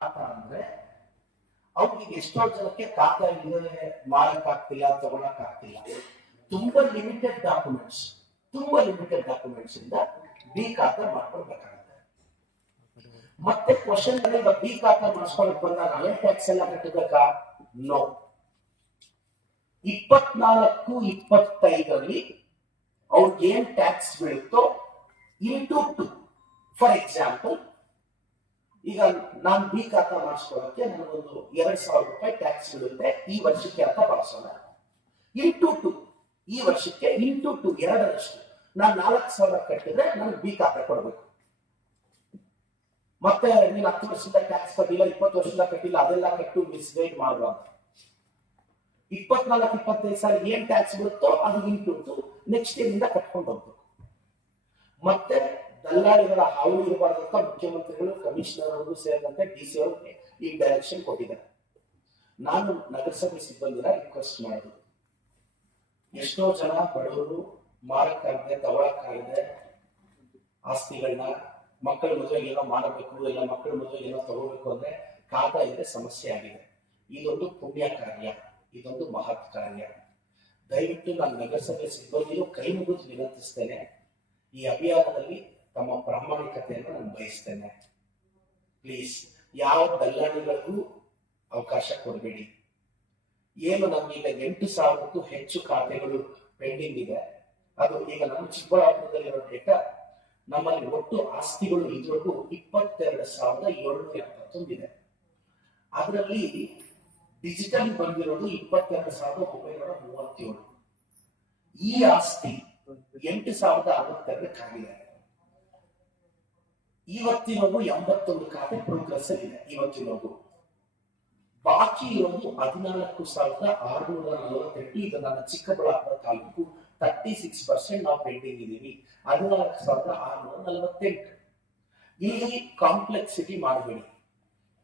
ಖಾತಾ ಅಂದ್ರೆ ಅವ್ರಿಗೆ ಎಷ್ಟೋ ಜನಕ್ಕೆ ಖಾತಾ ಇಲ್ಲದೆ ಮಾರಕ್ ಆಗ್ತಿಲ್ಲ ತಗೊಳಕ್ ಆಗ್ತಿಲ್ಲ ತುಂಬಾ ಲಿಮಿಟೆಡ್ ಡಾಕ್ಯುಮೆಂಟ್ಸ್ ತುಂಬಾ ಲಿಮಿಟೆಡ್ ಡಾಕ್ಯುಮೆಂಟ್ಸ್ ಇಂದ ಬಿ ಖಾತಾ ಮಾಡ್ಕೊಳ್ಬೇಕಾಗುತ್ತೆ. ಮತ್ತೆ ಕ್ವಶನ್ ಬಿ ಖಾತಾ ಮಾಡಿಸ್ಕೊಳಕ್ ಬಂದಾಗ ಅಲೆ ಟ್ಯಾಕ್ಸ್ ಎಲ್ಲ ಕಟ್ಟಬೇಕಾ ನೋ ಇಪ್ಪತ್ನಾಲ್ಕು ಇಪ್ಪತ್ತೈದರಲ್ಲಿ ಅವ್ರಿಗೆ ಏನ್ ಟ್ಯಾಕ್ಸ್ ಬೀಳುತ್ತೋ ಇಂಟು ಟು ಫಾರ್ ಎಕ್ಸಾಂಪಲ್ ಈಗ ನಾನು ಬಿ ಖಾತಾ ಮಾಡಿಸ್ಕೊಳ್ಳೋಕೆ ನನಗೊಂದು ಎರಡ್ ಸಾವಿರ ರೂಪಾಯಿ ಟ್ಯಾಕ್ಸ್ ಬೀಳುತ್ತೆ. ಈ ವರ್ಷಕ್ಕೆ ಅಂತ ಬಳಸೋಣ ಇಂಟು ಟು, ಈ ವರ್ಷಕ್ಕೆ ಇಂಟು ಟು ಎರಡರಷ್ಟು. ನಾನು ನಾಲ್ಕು ಸಾವಿರ ಕಟ್ಟಿದ್ರೆ ನನಗೆ ಬಿ ಖಾತಾ ಕೊಡಬೇಕು. ಮತ್ತೆ ನೀನು ಹತ್ತು ವರ್ಷದಿಂದ ಟ್ಯಾಕ್ಸ್ ಕಟ್ಟಿಲ್ಲ, ಇಪ್ಪತ್ತು ವರ್ಷದಿಂದ ಕಟ್ಟಿಲ್ಲ, ಅದೆಲ್ಲ ಕಟ್ಟು ಮಿಸ್ಗೈಡ್ ಮಾಡುವ. ಅಂತ ಇಪ್ಪತ್ನಾಲ್ಕು, ಇಪ್ಪತ್ತೈದು ಸಾವಿರ ಏನ್ ಟ್ಯಾಕ್ಸ್ ಬರುತ್ತೋ ಅದು ಇಂಟು ಟು ನೆಕ್ಸ್ಟ್ ಇಂದ ಕಟ್ಕೊಂಡು ಹೋಗ್ಬೇಕು. ಮತ್ತೆ ದಲ್ಲಾಳಿಗಳ ಹಾವಳಿ ಇರಬಾರ್ದು ಅಂತ ಮುಖ್ಯಮಂತ್ರಿಗಳು, ಕಮಿಷನರ್ ಅವರು ಸೇರಿದಂತೆ ಡಿ ಸಿ ಈ ಡೈರೆಕ್ಷನ್ ಕೊಟ್ಟಿದ್ದಾರೆ. ನಾನು ನಗರಸಭೆ ಸಿಬ್ಬಂದಿನ ರಿಕ್ವೆಸ್ಟ್ ಮಾಡೋದು ಎಷ್ಟೋ ಜನ ಬಡವರು ಮಾರಕ್ಕಾಗದೆ ತಗೊಳಕ್ಕಾಗದೆ ಆಸ್ತಿಗಳನ್ನ ಮಕ್ಕಳ ಮದುವೆಗೆ ಏನೋ ಮಾಡಬೇಕು, ಇಲ್ಲ ಮಕ್ಕಳ ಮದುವೆಗೆ ಏನೋ ತಗೋಬೇಕು ಅಂದ್ರೆ ಕಾದ ಇದೆ, ಸಮಸ್ಯೆ ಆಗಿದೆ. ಇದೊಂದು ಪುಣ್ಯ ಕಾರ್ಯ, ಇದೊಂದು ಮಹತ್ ಕಾರ್ಯ. ದಯವಿಟ್ಟು ನಾನು ನಗರಸಭೆ ಸಿಬ್ಬಂದಿಯು ಕೈ ಮುಗಿದು ವಿನಂತಿಸ್ತೇನೆ. ಈ ಅಭಿಯಾನದಲ್ಲಿ ತಮ್ಮ ಪ್ರಾಮಾಣಿಕತೆಯನ್ನು ನಾನು ಬಯಸ್ತೇನೆ. ಪ್ಲೀಸ್ ಯಾವ ದಲ್ಲಾಳಿಗಳಿಗೂ ಅವಕಾಶ ಕೊಡಬೇಡಿ. ಏನು ನಮಗೀಗ ಎಂಟು ಸಾವಿರಕ್ಕೂ ಹೆಚ್ಚು ಖಾತೆಗಳು ಪೆಂಡಿಂಗ್ ಇದೆ. ಅದು ಈಗ ನಮ್ಮ ಚಿಕ್ಕಬಳ್ಳಾಪುರದಲ್ಲಿರೋ ಡೇಟಾ, ನಮ್ಮಲ್ಲಿ ಒಟ್ಟು ಆಸ್ತಿಗಳು ಇದುವರೆಗೂ ಇಪ್ಪತ್ತೆರಡು ಸಾವಿರದ ಏಳ್ನೂರ ಎಪ್ಪತ್ತೊಂದಿದೆ ಅದರಲ್ಲಿ ಡಿಜಿಟಲ್ ಬಂದಿರೋದು ಇಪ್ಪತ್ತೆರಡು ಸಾವಿರದ ಒಂಬೈನೂರ ಮೂವತ್ತೇಳು. ಈ ಆಸ್ತಿ ಎಂಟು ಸಾವಿರದ ಅರವತ್ತೆರಡಕ್ಕಾಗಿದೆ. ಇವತ್ತಿನವರೆಗೂ ಎಂಬತ್ತೊಂದು ಖಾತೆ ಪ್ರೋಗ್ರೆಸ್ ಇದೆ. ಇವತ್ತಿನವರೆಗೂ ಬಾಕಿ ಇರೋದು ಹದಿನಾಲ್ಕು ಸಾವಿರದ ಆರುನೂರ ನಲವತ್ತೆಂಟು. ಇದು ನನ್ನ Chikkaballapur taluk thirty six percent ನಾವು ಪೆಂಡಿಂಗ್ ಇದ್ದೀವಿ. ಹದಿನಾಲ್ಕು ಸಾವಿರದ ಆರುನೂರ ನಲವತ್ತೆಂಟು. ಇಲ್ಲಿ ಕಾಂಪ್ಲೆಕ್ಸಿಟಿ ಮಾಡಬೇಡಿ.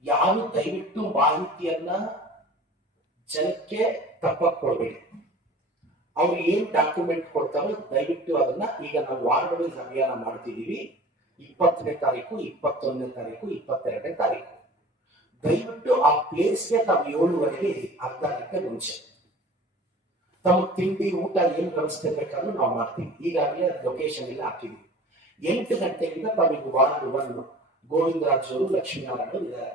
ಯಾರು ದಯವಿಟ್ಟು ಮಾಹಿತಿಯನ್ನ ಜನಕ್ಕೆ ತಪ್ಪಕ್ ಕೊಡಬೇಡಿ ಅವ್ರು ಏನ್ ಡಾಕ್ಯುಮೆಂಟ್ ಕೊಡ್ತಾರೋ ದಯವಿಟ್ಟು ಅದನ್ನ ಈಗ ನಾವು ವಾರ್ಡ್ ಅಭಿಯಾನ ಮಾಡ್ತಿದೀವಿ ಇಪ್ಪತ್ತನೇ ತಾರೀಕು, ಇಪ್ಪತ್ತೊಂದನೇ ತಾರೀಕು, ಇಪ್ಪತ್ತೆರಡನೇ ತಾರೀಕು. ದಯವಿಟ್ಟು ಆ ಪ್ಲೇಸ್ಗೆ ತಾವು ಏಳುವರೆಗೆ ಅರ್ಧ ಗಂಟೆ ಮುಂಚೆ. ತಮ್ಮ ತಿಂಡಿ, ಊಟ ಏನು ವ್ಯವಸ್ಥೆ ಬೇಕಾದ್ರೂ ನಾವು ಮಾಡ್ತೀವಿ. ಈಗಾಗಲೇ ಲೊಕೇಶನ್ ಎಲ್ಲ ಹಾಕಿದ್ವಿ. ಎಂಟು ಗಂಟೆಯಿಂದ ತಮಗೆ ವಾರ್ಡ್ ಒನ್ ಗೋವಿಂದರಾಜ್ ಅವರು, ಲಕ್ಷ್ಮೀನಾರಾಯಣ ಇದ್ದಾರೆ.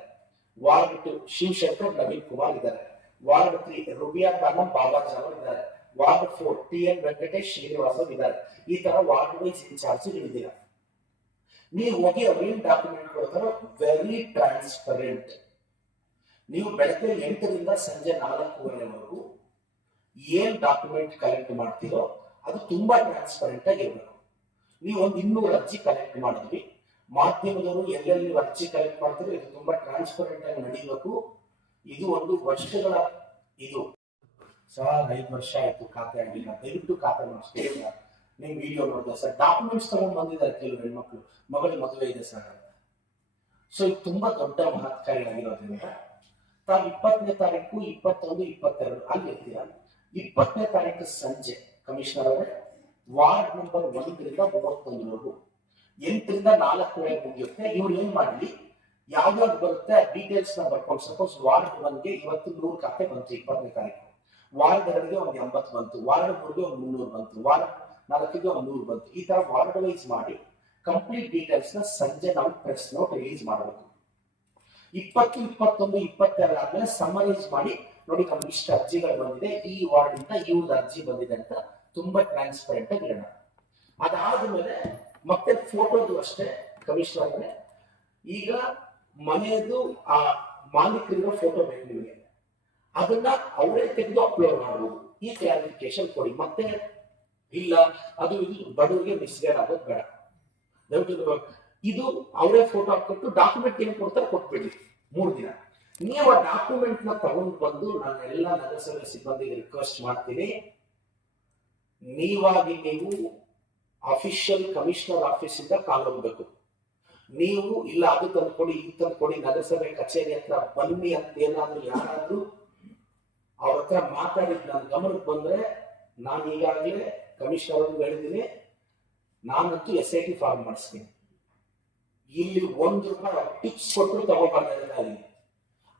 ವಾರ್ಡ್ ಟು ಶಿವಶಂಕರ್, ನವೀನ್ ಕುಮಾರ್ ಇದ್ದಾರೆ. ವಾರ್ಡ್ ತ್ರೀ ರುಬಿಯಾ ಖಾನಂ ಬಾಬಾಜಿ ಅವರು ಇದ್ದಾರೆ. Ward four T N Venkatesh Srinivas ಇದ್ದಾರೆ. ಈ ತರ ವಾರ್ಡ್ ವೈಸ್ ಇನ್ಚಾರ್ಜ್ ಹಿಡಿದಿರ ನೀವು ಹೋಗಿ ಅವ್ರೇನ್ ಡಾಕ್ಯುಮೆಂಟ್ ಕೊಡ್ತಾರೋ ವೆರಿ ಟ್ರಾನ್ಸ್ಪರೆಂಟ್ ನೀವು ಬೆಳಗ್ಗೆ ಎಂಟರಿಂದ ಸಂಜೆ ನಾಲ್ಕೂವರೆವರೆಗೂ ಏನ್ ಡಾಕ್ಯುಮೆಂಟ್ ಕಲೆಕ್ಟ್ ಮಾಡ್ತೀರೋ ಅದು ತುಂಬಾ ಟ್ರಾನ್ಸ್ಪರೆಂಟ್ ಆಗಿರ್ಬೇಕು ನೀವು ಒಂದು ಇನ್ನೂರು ಅರ್ಜಿ ಕಲೆಕ್ಟ್ ಮಾಡಿದ್ವಿ. ಮಾಧ್ಯಮದವರು ಎಲ್ಲೆಲ್ಲಿ ಅರ್ಜಿ ಕಲೆಕ್ಟ್ ಮಾಡ್ತಾರೆ ಇದು ತುಂಬಾ ಟ್ರಾನ್ಸ್ಪರೆಂಟ್ ಆಗಿ ನಡೀಬೇಕು. ಇದು ಒಂದು ವರ್ಷಗಳ ಇದು. ಸರ್, ಐದು ವರ್ಷ ಆಯ್ತು, ಖಾತೆ ಆಗಿಲ್ಲ. ದಯವಿಟ್ಟು ಖಾತೆ ಮಾಡಿಸ್ತೀರಾ ನೀವು ವಿಡಿಯೋ ನೋಡಿದೆ ಸರ್ ಡಾಕ್ಯುಮೆಂಟ್ಸ್ ತಗೊಂಡ್ ಬಂದಿದ್ದಾರೆ ಕೆಲವು ಹೆಣ್ಮಕ್ಳು. ಮಗಳ ಮದುವೆ ಇದೆ ಸರ್. ಸೊ ಇದು ತುಂಬಾ ದೊಡ್ಡ ಮಹತ್ಕಾರಿ ಆಗಿರೋದ್ರಿಂದ, ತಾವು ಇಪ್ಪತ್ತನೇ ತಾರೀಕು, ಇಪ್ಪತ್ತೊಂದು, ಇಪ್ಪತ್ತೆರಡು ಅಲ್ಲಿರ್ತೀರ ಇಪ್ಪತ್ತನೇ ತಾರೀಕು ಸಂಜೆ ಕಮಿಷನರ್ ಅವರೇ, ವಾರ್ಡ್ ನಂಬರ್ ಒಂದರಿಂದ ಮೂವತ್ತೊಂದರವರೆಗೂ ಎಂಟರಿಂದ ನಾಲ್ಕುವರೆ ಮುಗಿಯುತ್ತೆ. ಇವ್ರು ಏನ್ ಮಾಡಲಿ? ಯಾವ್ದಾವ್ದು ಬರುತ್ತೆ ಡೀಟೇಲ್ಸ್ನ ಬರ್ಕೊಂಡು ಸಪೋಸ್ ವಾರ್ಡ್ ಒನ್ಗೆ ಇವತ್ತು ನೂರು ಖಾತೆ ಬಂತು ಇಪ್ಪತ್ತನೇ ತಾರೀಕು. ವಾರ್ಡ್ ಎರಡಿಗೆ ಒಂದು ಎಂಬತ್ತು ಬಂತು, ವಾರ್ಡ್ ಮೂರ್ಗೆ ಒಂದು ಮುನ್ನೂರು ಬಂತು, ವಾರ್ಡ್ ನಾಲ್ಕಿಗೆ ಒಂದು ನೂರು ಬಂತು. ಈ ತರ ವಾರ್ಡಲೈಸ್ ಮಾಡಿ ಕಂಪ್ಲೀಟ್ ಡೀಟೇಲ್ಸ್ನ ಸಂಜೆ ನಾವು ಪ್ರೆಸ್ ನೋಟ್ ರಿಲೀಸ್ ಮಾಡಬೇಕು. ಇಪ್ಪತ್ತು, ಇಪ್ಪತ್ತೊಂದು, ಇಪ್ಪತ್ತೆರಡು ಆದ್ಮೇಲೆ ಸಮರೈಸ್ ಮಾಡಿ, ನೋಡಿ ನಮ್ಗೆ ಇಷ್ಟು ಅರ್ಜಿಗಳು ಬಂದಿದೆ. ಈ ವಾರ್ಡ್ ಇಂದ ಇವ್ರದ್ದು ಅರ್ಜಿ ಬಂದಿದೆ ಅಂತ ತುಂಬಾ ಟ್ರಾನ್ಸ್ಪರೆಂಟ್ ಆಗಿ ಇಡೋಣ ಅದಾದ್ಮೇಲೆ ಮತ್ತೆ ಫೋಟೋದು ಅಷ್ಟೇ ಕಮಿಷನರ್ ಈಗ ಮನೆಯದು ಆ ಮಾಲೀಕರಿರೋ ಫೋಟೋ ಬೇಕು ನಿಮಗೆ. ಅದನ್ನ ಅವರೇ ತೆಗೆದು ಅಪ್ಲೋಡ್ ಮಾಡಬಹುದು ಈ ಕ್ಲಾರಿಫಿಕೇಶನ್ ಕೊಡಿ. ಮತ್ತೆ ಇಲ್ಲ, ಅದು ಇದು ಬಡವರಿಗೆ ಮಿಸ್ಗೈಡ್ ಆಗೋದು ಬೇಡ. ದಯವಿಟ್ಟು ಇದು ಅವರೇ ಫೋಟೋ ಹಾಕ್ಕೊಟ್ಟು ಡಾಕ್ಯುಮೆಂಟ್ ಏನು ಕೊಡ್ತಾರೆ ಕೊಟ್ಬಿಡಿ, ಮೂರು ದಿನ. ನೀವು ಆ ಡಾಕ್ಯುಮೆಂಟ್ನ ತಗೊಂಡು ಬಂದು ನಾನು ಎಲ್ಲ ನಗರಸಭೆ ಸಿಬ್ಬಂದಿಗೆ ರಿಕ್ವೆಸ್ಟ್ ಮಾಡ್ತೀನಿ. ನೀವಾಗಿ ನೀವು ಅಫಿಷಿಯಲ್ ಕಮಿಷನರ್ ಆಫೀಸ್ ಇಂದ ಕಾಲ್ ಹೋಗ್ಬೇಕು. ನೀವು ಇಲ್ಲ ಅದು ತಂದ್ಕೊಡಿ, ಇದು ತಂದ್ಕೊಡಿ, ನಗರಸಭೆ ಕಚೇರಿ ಹತ್ರ ಬನ್ನಿ ಅಂತ ಏನಾದ್ರೂ ಯಾರಾದ್ರೂ ಅವ್ರ ಹತ್ರ ಮಾತಾಡಿದ್ ನನ್ನ ಗಮನಕ್ಕೆ ಬಂದ್ರೆ ನಾನು ಈಗಾಗಲೇ ಕಮಿಷನರ್ ಅವ್ರಿಗೂ ಹೇಳಿದ್ದೀನಿ. ನಾನಂತೂ ಎಸ್ ಐ ಟಿ ಫಾರ್ಮ್ ಮಾಡಿಸ್ತೀನಿ. ಇಲ್ಲಿ ಒಂದು ರೂಪಾಯಿ ಟಿಪ್ಸ್ ಕೊಟ್ಟರು ತಗೋಬಾರ್ದು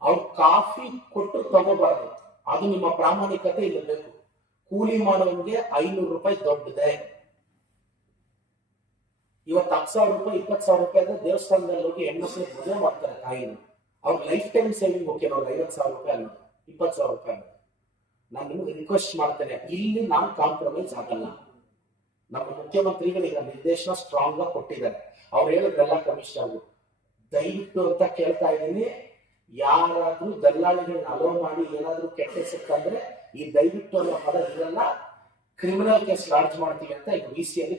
ಅವ್ರು ಕಾಫಿ ಕೊಟ್ಟರು ತಗೋಬಾರ್ದು. ಅದು ನಿಮ್ಮ ಪ್ರಾಮಾಣಿಕತೆ ಇಲ್ಲಿ ಬೇಕು ಕೂಲಿ ಮಾಡೋನ್ಗೆ ಐನೂರು ರೂಪಾಯಿ ದೊಡ್ಡದೆ. ಇವತ್ತು ಹತ್ತು ಸಾವಿರ ರೂಪಾಯಿ, ಇಪ್ಪತ್ತು ಸಾವಿರ ರೂಪಾಯಿ ಅಂದ್ರೆ ದೇವಸ್ಥಾನದಲ್ಲಿ ಹೋಗಿ ಹೆಣ್ಮಕ್ಳು ಪೂಜೆ ಮಾಡ್ತಾರೆ ತಾಯಿನ. ಅವ್ರ ಲೈಫ್ ಟೈಮ್ ಸೇವಿಂಗ್ ಓಕೆ ನೋಡಿ, ಐವತ್ತು ಸಾವಿರ ರೂಪಾಯಿ ಅಲ್ಲ, ಇಪ್ಪತ್ತು ಸಾವಿರ ರೂಪಾಯಿ ಅನ್ನೋದು ನಾನು ರಿಕ್ವೆಸ್ಟ್ ಮಾಡ್ತೇನೆ ಇಲ್ಲಿ ನಾವು ಕಾಂಪ್ರಮೈಸ್ ಆಗಲ್ಲ. ನಮ್ಮ ಮುಖ್ಯಮಂತ್ರಿಗಳು ಈಗ ನಿರ್ದೇಶನ ಸ್ಟ್ರಾಂಗ್ ಆಗಿ ಕೊಟ್ಟಿದ್ದಾರೆ. ಅವ್ರು ಹೇಳಿದ್ರೆಲ್ಲ ಕಮಿಷನ್ ದಯವಿಟ್ಟು ಅಂತ ಕೇಳ್ತಾ ಇದ್ದೀನಿ. ಯಾರಾದ್ರೂ ದಲ್ಲಾಳಿಗಳನ್ನ ಅಲೋ ಮಾಡಿ ಏನಾದ್ರೂ ಕೆಟ್ಟ ಸಿಕ್ಕಂದ್ರೆ ಈ ದಯವಿಟ್ಟು ಅನ್ನೋ ಪದ ಇದನ್ನ ಕ್ರಿಮಿನಲ್ ಕೇಸ್ ಲಾಡ್ಜ್ ಮಾಡ್ತೀವಿ ಅಂತ ಈಗ ವಿ ಸಿ ಅಲ್ಲಿ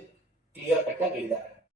ಕ್ಲಿಯರ್ ಕಟ್ ಆಗಿ ಹೇಳಿದ್ದಾರೆ.